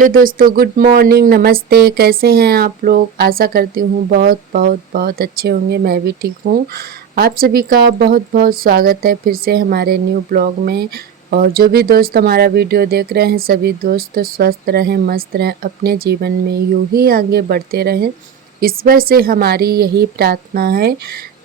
Hello दोस्तों, good morning, नमस्ते। कैसे हैं आप लोग? आशा करती हूँ बहुत बहुत बहुत अच्छे होंगे। मैं भी ठीक हूँ। आप सभी का बहुत बहुत स्वागत है फिर से हमारे न्यू ब्लॉग में। और जो भी दोस्त हमारा वीडियो देख रहे हैं, सभी दोस्त स्वस्थ रहें, मस्त रहें, अपने जीवन में यूं ही आगे बढ़ते रहें, ईश्वर से हमारी यही प्रार्थना है।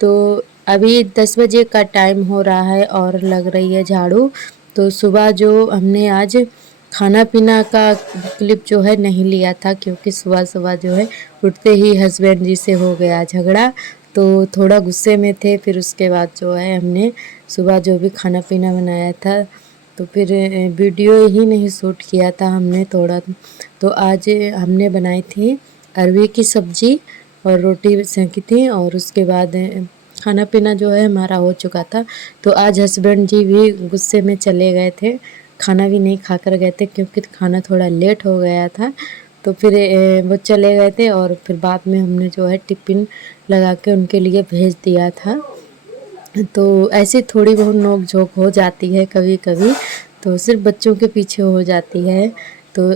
तो अभी 10 बजे का टाइम हो रहा है और लग रही है झाड़ू। तो सुबह जो हमने आज खाना पीना का क्लिप जो है नहीं लिया था, क्योंकि सुबह सुबह जो है उठते ही हस्बैंड जी से हो गया झगड़ा, तो थोड़ा गुस्से में थे। फिर उसके बाद जो है हमने सुबह जो भी खाना पीना बनाया था, तो फिर वीडियो ही नहीं शूट किया था हमने थोड़ा। तो आज हमने बनाई थी अरवी की सब्जी और रोटी सेंकी थी, और उसके बाद खाना पीना जो है हमारा हो चुका था। तो आज हस्बैंड जी भी गुस्से में चले गए थे, खाना भी नहीं खाकर गए थे, क्योंकि खाना थोड़ा लेट हो गया था। तो फिर वो चले गए थे, और फिर बाद में हमने जो है टिफ़िन लगा के उनके लिए भेज दिया था। तो ऐसी थोड़ी बहुत नोक झोंक हो जाती है कभी कभी, तो सिर्फ बच्चों के पीछे हो जाती है। तो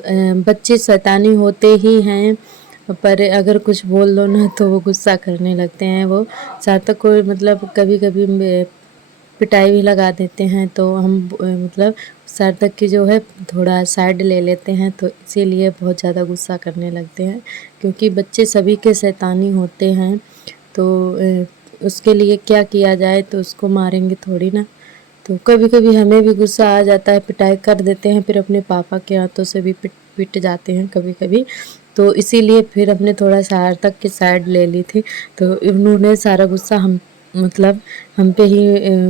बच्चे शैतानी होते ही हैं, पर अगर कुछ बोल दो ना तो वो गुस्सा करने लगते हैं। वो सातक को मतलब कभी कभी पिटाई भी लगा देते हैं, तो हम मतलब सार्थक की जो है थोड़ा साइड ले लेते हैं, तो इसीलिए बहुत ज़्यादा गुस्सा करने लगते हैं, क्योंकि बच्चे सभी के शैतानी होते हैं। तो उसके लिए क्या किया जाए, तो उसको मारेंगे थोड़ी ना। तो कभी कभी हमें भी गुस्सा आ जाता है, पिटाई कर देते हैं, फिर अपने पापा के हाथों से भी पिट पिट जाते हैं कभी कभी। तो इसीलिए फिर हमने थोड़ा सार्थक की साइड ले ली थी। तो उन्होंने सारा गुस्सा हम मतलब हम पे ही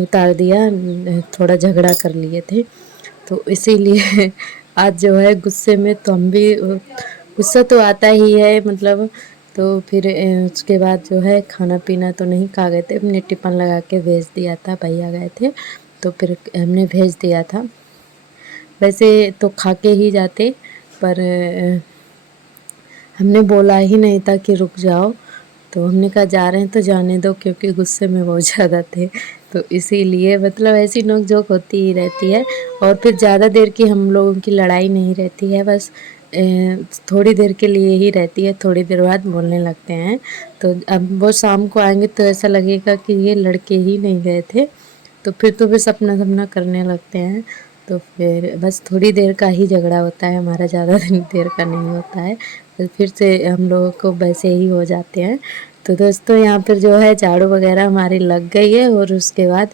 उतार दिया, थोड़ा झगड़ा कर लिए थे। तो इसीलिए आज जो है गुस्से में तो हम भी गुस्सा तो आता ही है मतलब। तो फिर उसके बाद जो है खाना पीना तो नहीं खा गए थे, हमने टिफ़िन लगा के भेज दिया था, भैया गए थे तो फिर हमने भेज दिया था। वैसे तो खा के ही जाते, पर हमने बोला ही नहीं था कि रुक जाओ। तो हमने कहा जा रहे हैं तो जाने दो, क्योंकि गुस्से में बहुत ज़्यादा थे। तो इसीलिए मतलब ऐसी नोक-झोंक होती ही रहती है, और फिर ज़्यादा देर की हम लोगों की लड़ाई नहीं रहती है, बस थोड़ी देर के लिए ही रहती है, थोड़ी देर बाद बोलने लगते हैं। तो अब वो शाम को आएँगे तो ऐसा लगेगा कि ये लड़के ही नहीं गए थे, तो फिर तो बस अपना-अपना करने लगते हैं। तो फिर बस थोड़ी देर का ही झगड़ा होता है हमारा, ज़्यादा देर का नहीं होता है। तो फिर से हम लोगों को वैसे ही हो जाते हैं। तो दोस्तों यहाँ पर जो है झाड़ू वगैरह हमारी लग गई है, और उसके बाद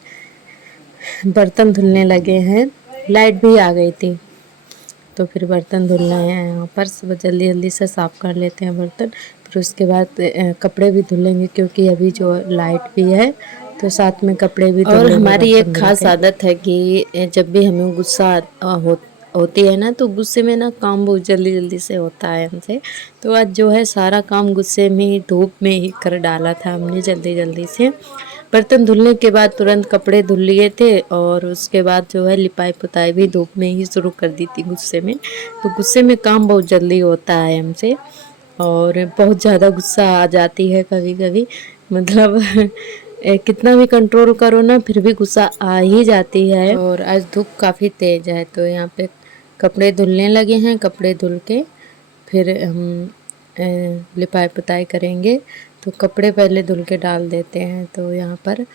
बर्तन धुलने लगे हैं। लाइट भी आ गई थी, तो फिर बर्तन धुलना है यहाँ पर। सब जल्दी जल्दी से साफ़ कर लेते हैं बर्तन, फिर उसके बाद कपड़े भी धुलेंगे, क्योंकि अभी जो लाइट भी है तो साथ में कपड़े भी धुलेंगे। और हमारी एक खास आदत है कि जब भी हमें गुस्सा होती है ना, तो गुस्से में ना काम बहुत जल्दी जल्दी से होता है हमसे। तो आज जो है सारा काम गुस्से में ही, धूप में ही कर डाला था हमने जल्दी जल्दी से। बर्तन धुलने के बाद तुरंत कपड़े धुल लिए थे, और उसके बाद जो है लिपाई पुताई भी धूप में ही शुरू कर दी थी गुस्से में। तो गुस्से में काम बहुत जल्दी होता है हमसे, और बहुत ज़्यादा गुस्सा आ जाती है कभी कभी मतलब कितना भी कंट्रोल करो ना, फिर भी गुस्सा आ ही जाती है। और आज धूप काफ़ी तेज़ है, तो यहाँ पे कपड़े धुलने लगे हैं। कपड़े धुल के फिर हम लिपाई पुताई करेंगे। तो कपड़े पहले धुल के डाल देते हैं। तो यहाँ पर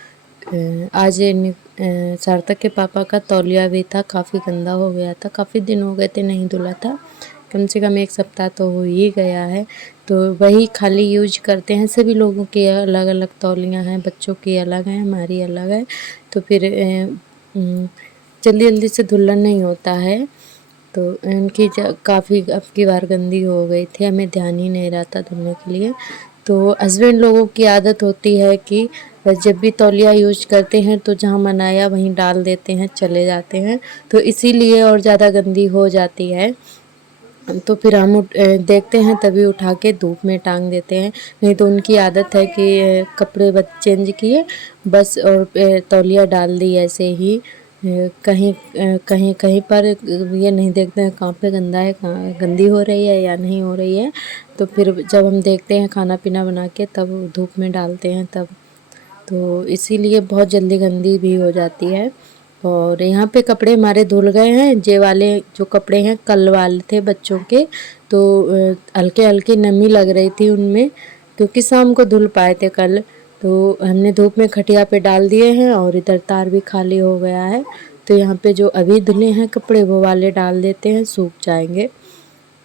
आज सार्थक के पापा का तौलिया भी था, काफ़ी गंदा हो गया था, काफ़ी दिन हो गए थे नहीं धुला था, कम से कम 1 सप्ताह तो हो ही गया है। तो वही खाली यूज करते हैं। सभी लोगों के अलग अलग तौलियाँ हैं, बच्चों की अलग हैं, हमारी अलग है। तो फिर जल्दी जल्दी से धुलन नहीं होता है। तो इनकी काफ़ी अब की बार गंदी हो गई थी, हमें ध्यान ही नहीं रहता धुलने के लिए। तो हस्बैंड लोगों की आदत होती है कि बस जब भी तौलिया यूज करते हैं तो जहाँ मन आया वहीं डाल देते हैं, चले जाते हैं, तो इसीलिए और ज़्यादा गंदी हो जाती है। तो फिर हम देखते हैं तभी उठा के धूप में टांग देते हैं। नहीं तो उनकी आदत है कि कपड़े बस चेंज किए बस, और तौलिया डाल दी ऐसे ही। कहीं कहीं कहीं पर ये नहीं देखते हैं कहाँ पे गंदा है, कहाँ गंदी हो रही है या नहीं हो रही है। तो फिर जब हम देखते हैं खाना पीना बना के, तब धूप में डालते हैं तब। तो इसीलिए बहुत जल्दी गंदी भी हो जाती है। और यहाँ पे कपड़े हमारे धुल गए हैं। ये वाले जो कपड़े हैं कल वाले थे बच्चों के, तो हल्के हल्के नमी लग रही थी उनमें, क्योंकि शाम को धुल पाए थे कल। तो हमने धूप में खटिया पे डाल दिए हैं और इधर तार भी खाली हो गया है। तो यहाँ पे जो अभी धुले हैं कपड़े वो वाले डाल देते हैं, सूख जाएंगे।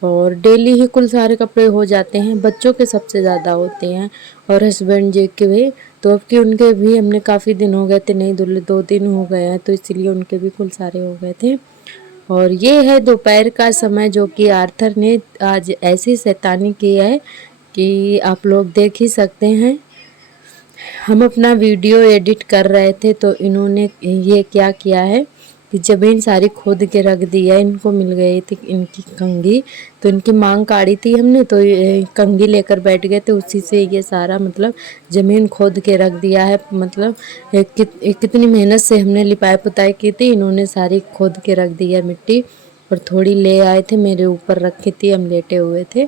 और डेली ही कुल सारे कपड़े हो जाते हैं, बच्चों के सबसे ज़्यादा होते हैं और हस्बैंड जी के भी। तो अब कि उनके भी हमने काफ़ी दिन हो गए थे नहीं धुले, 2 दिन हो गए हैं, तो इसीलिए उनके भी कुल सारे हो गए थे। और ये है दोपहर का समय जो कि आर्थर ने आज ऐसी शैतानी की है कि आप लोग देख ही सकते हैं। हम अपना वीडियो एडिट कर रहे थे तो इन्होंने ये क्या किया है कि ज़मीन सारी खोद के रख दी है। इनको मिल गई थी इनकी कंघी, तो इनकी मांग काढ़ी थी हमने, तो ये कंघी लेकर बैठ गए थे, उसी से ये सारा मतलब ज़मीन खोद के रख दिया है। मतलब कितनी मेहनत से हमने लिपाई पुताई की थी, इन्होंने सारी खोद के रख दी है मिट्टी। और थोड़ी ले आए थे, मेरे ऊपर रखी थी, हम लेटे हुए थे।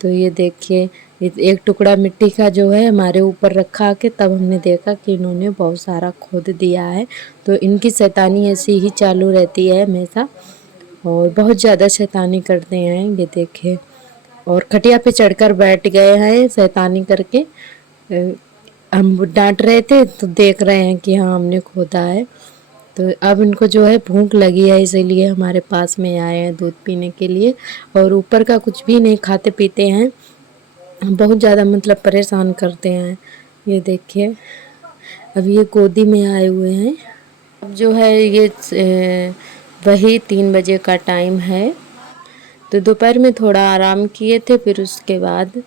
तो ये देखिए एक टुकड़ा मिट्टी का जो है हमारे ऊपर रखा के, तब हमने देखा कि इन्होंने बहुत सारा खोद दिया है। तो इनकी शैतानी ऐसी ही चालू रहती है हमेशा, और बहुत ज़्यादा शैतानी करते हैं ये देखिए। और खटिया पे चढ़कर बैठ गए हैं शैतानी करके। हम डांट रहे थे तो देख रहे हैं कि हाँ हमने खोदा है। तो अब इनको जो है भूख लगी है, इसीलिए हमारे पास में आए हैं दूध पीने के लिए। और ऊपर का कुछ भी नहीं खाते पीते हैं, बहुत ज़्यादा मतलब परेशान करते हैं। ये देखिए अब ये गोदी में आए हुए हैं। अब जो है ये वही 3 बजे का टाइम है। तो दोपहर में थोड़ा आराम किए थे, फिर उसके बाद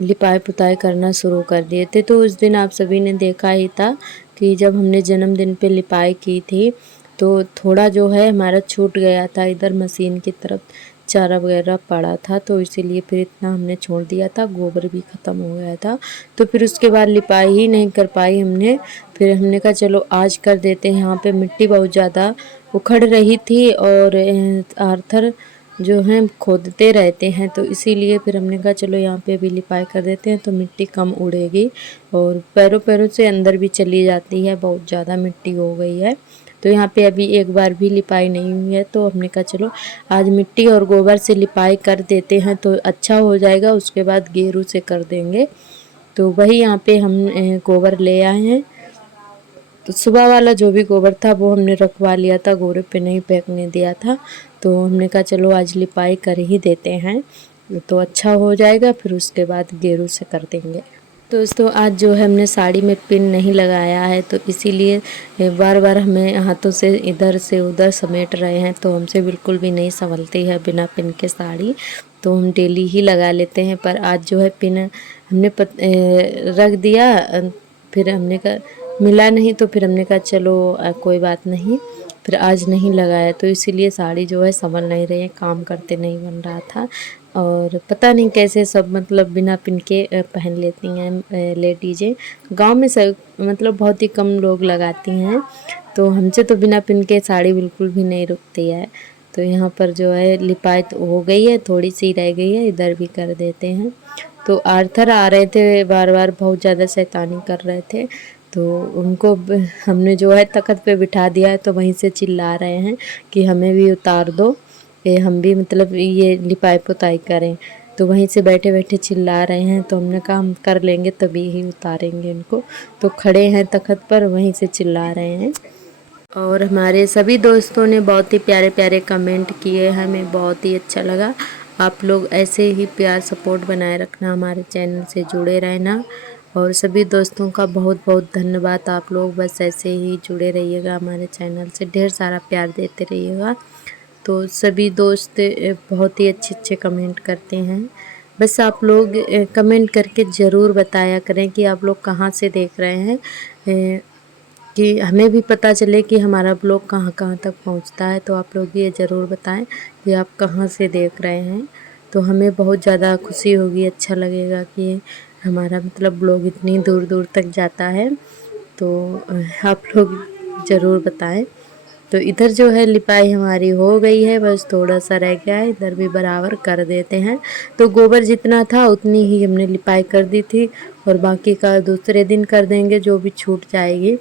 लिपाई पुताई करना शुरू कर दिए थे। तो उस दिन आप सभी ने देखा ही था कि जब हमने जन्मदिन पे लिपाई की थी तो थोड़ा जो है हमारा छूट गया था, इधर मशीन की तरफ चारा वगैरह पड़ा था, तो इसीलिए फिर इतना हमने छोड़ दिया था, गोबर भी ख़त्म हो गया था। तो फिर उसके बाद लिपाई ही नहीं कर पाई हमने। फिर हमने कहा चलो आज कर देते हैं। यहाँ पे मिट्टी बहुत ज़्यादा उखड़ रही थी और आर्थर जो हैं खोदते रहते हैं, तो इसीलिए फिर हमने कहा चलो यहाँ पे भी लिपाई कर देते हैं तो मिट्टी कम उड़ेगी और पैरों पैरों से अंदर भी चली जाती है, बहुत ज़्यादा मिट्टी हो गई है। तो यहाँ पे अभी एक बार भी लिपाई नहीं हुई है, तो हमने कहा चलो आज मिट्टी और गोबर से लिपाई कर देते हैं तो अच्छा हो जाएगा, उसके बाद गेरू से कर देंगे। तो वही यहाँ पे हम गोबर ले आए हैं। तो सुबह वाला जो भी गोबर था वो हमने रखवा लिया था, गोरे पे नहीं फेंकने दिया था। तो हमने कहा चलो आज लिपाई कर ही देते हैं तो अच्छा हो जाएगा, फिर उसके बाद गेरू से कर देंगे। तो दोस्तों आज जो है हमने साड़ी में पिन नहीं लगाया है, तो इसीलिए बार बार हमें हाथों से इधर से उधर समेट रहे हैं, तो हमसे बिल्कुल भी नहीं संभलती है बिना पिन के साड़ी। तो हम डेली ही लगा लेते हैं, पर आज जो है पिन हमने रख दिया। फिर हमने कहा मिला नहीं, तो फिर हमने कहा चलो कोई बात नहीं, फिर आज नहीं लगाया। तो इसीलिए साड़ी जो है संभल नहीं रही है, काम करते नहीं बन रहा था। और पता नहीं कैसे सब मतलब बिना पिन के पहन लेती हैं लेडीज़ें। गांव में सब मतलब बहुत ही कम लोग लगाती हैं, तो हमसे तो बिना पिन के साड़ी बिल्कुल भी नहीं रुकती है। तो यहाँ पर जो है लिपाई तो हो गई है, थोड़ी सी रह गई है, इधर भी कर देते हैं। तो आर्थर आ रहे थे, बार बार बहुत ज़्यादा शैतानी कर रहे थे, तो उनको हमने जो है तख्त पे बिठा दिया है, तो वहीं से चिल्ला रहे हैं कि हमें भी उतार दो, ये हम भी मतलब ये लिपाई पुताई करें। तो वहीं से बैठे बैठे चिल्ला रहे हैं, तो हमने कहा हम कर लेंगे तभी ही उतारेंगे इनको। तो खड़े हैं तख्त पर, वहीं से चिल्ला रहे हैं। और हमारे सभी दोस्तों ने बहुत ही प्यारे प्यारे कमेंट किए, हमें बहुत ही अच्छा लगा। आप लोग ऐसे ही प्यार सपोर्ट बनाए रखना, हमारे चैनल से जुड़े रहना। और सभी दोस्तों का बहुत बहुत धन्यवाद, आप लोग बस ऐसे ही जुड़े रहिएगा हमारे चैनल से, ढेर सारा प्यार देते रहिएगा। तो सभी दोस्त बहुत ही अच्छे अच्छे कमेंट करते हैं। बस आप लोग कमेंट करके ज़रूर बताया करें कि आप लोग कहाँ से देख रहे हैं, कि हमें भी पता चले कि हमारा ब्लॉग कहाँ कहाँ तक पहुँचता है। तो आप लोग ये ज़रूर बताएं कि आप कहाँ से देख रहे हैं, तो हमें बहुत ज़्यादा खुशी होगी, अच्छा लगेगा कि हमारा मतलब ब्लॉग इतनी दूर दूर तक जाता है। तो आप लोग ज़रूर बताएं। तो इधर जो है लिपाई हमारी हो गई है, बस थोड़ा सा रह गया है, इधर भी बराबर कर देते हैं। तो गोबर जितना था उतनी ही हमने लिपाई कर दी थी, और बाकी का दूसरे दिन कर देंगे जो भी छूट जाएगी।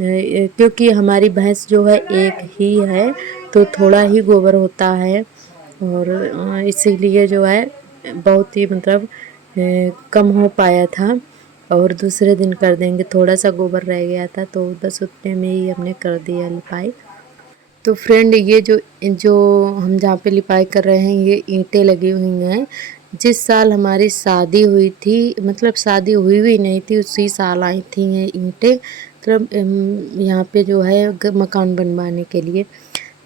क्योंकि हमारी भैंस जो है एक ही है तो थोड़ा ही गोबर होता है, और इसीलिए जो है बहुत ही मतलब कम हो पाया था, और दूसरे दिन कर देंगे। थोड़ा सा गोबर रह गया था तो बस उतने में ही हमने कर दिया लिपाई। तो फ्रेंड ये जो जो हम जहाँ पे लिपाई कर रहे हैं ये ईंटें लगी हुई हैं। जिस साल हमारी शादी हुई थी, मतलब शादी हुई हुई नहीं थी, उसी साल आई थी ये ईंटें, मतलब यहाँ पे जो है मकान बनवाने के लिए।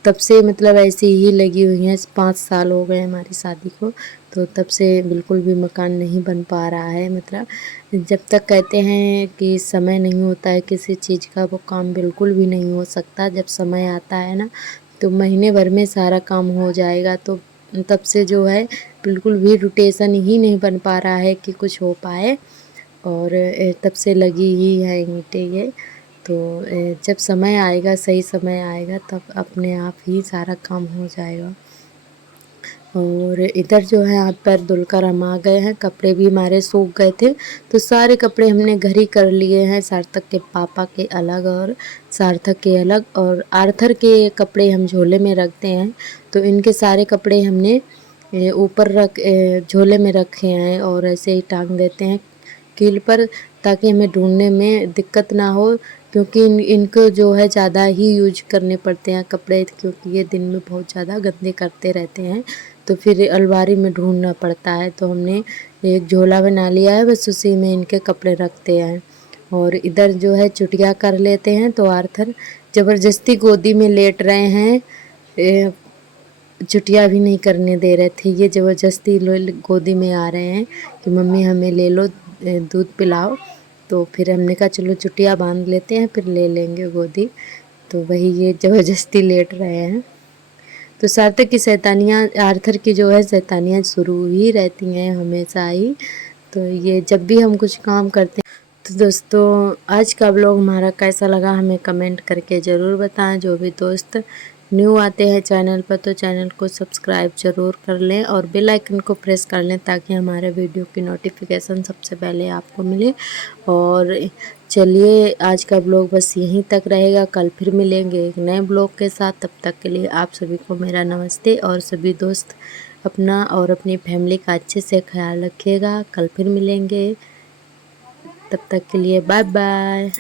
तब से मतलब ऐसी ही लगी हुई हैं। 5 साल हो गए हमारी शादी को, तो तब से बिल्कुल भी मकान नहीं बन पा रहा है। मतलब जब तक कहते हैं कि समय नहीं होता है किसी चीज़ का, वो काम बिल्कुल भी नहीं हो सकता। जब समय आता है ना तो महीने भर में सारा काम हो जाएगा। तो तब से जो है बिल्कुल भी रोटेशन ही नहीं बन पा रहा है कि कुछ हो पाए, और तब से लगी ही है ईंटें ये। तो जब समय आएगा, सही समय आएगा, तब अपने आप ही सारा काम हो जाएगा। और इधर जो है हाथ पैर धुलकर हम आ गए हैं। कपड़े भी हमारे सूख गए थे तो सारे कपड़े हमने घर ही कर लिए हैं। सार्थक के पापा के अलग और सार्थक के अलग, और आर्थर के कपड़े हम झोले में रखते हैं। तो इनके सारे कपड़े हमने ऊपर रख झोले में रखे हैं और ऐसे ही टांग देते हैं कील पर, ताकि हमें ढूंढने में दिक्कत ना हो। क्योंकि इनको जो है ज़्यादा ही यूज करने पड़ते हैं कपड़े, क्योंकि ये दिन में बहुत ज़्यादा गंदे करते रहते हैं, तो फिर अलमारी में ढूंढना पड़ता है। तो हमने एक झोला बना लिया है, बस उसी में इनके कपड़े रखते हैं। और इधर जो है चुटिया कर लेते हैं। तो आर्थर ज़बरदस्ती गोदी में लेट रहे हैं, चुटिया भी नहीं करने दे रहे थे। ये ज़बरदस्ती गोदी में आ रहे हैं कि मम्मी हमें ले लो, दूध पिलाओ। तो फिर हमने कहा चलो चुटिया बांध लेते हैं, फिर ले लेंगे गोदी। तो वही ये ज़बरदस्ती लेट रहे हैं। तो सार्थक की शैतानियाँ, आर्थर की जो है शैतानियाँ शुरू ही रहती हैं हमेशा ही। तो ये जब भी हम कुछ काम करते हैं। तो दोस्तों आज का व्लॉग हमारा कैसा लगा हमें कमेंट करके ज़रूर बताएं। जो भी दोस्त न्यू आते हैं चैनल पर तो चैनल को सब्सक्राइब ज़रूर कर लें और बेल आइकन को प्रेस कर लें, ताकि हमारे वीडियो की नोटिफिकेशन सबसे पहले आपको मिले। और चलिए आज का ब्लॉग बस यहीं तक रहेगा। कल फिर मिलेंगे एक नए ब्लॉग के साथ। तब तक के लिए आप सभी को मेरा नमस्ते, और सभी दोस्त अपना और अपनी फैमिली का अच्छे से ख्याल रखिएगा। कल फिर मिलेंगे, तब तक के लिए बाय बाय।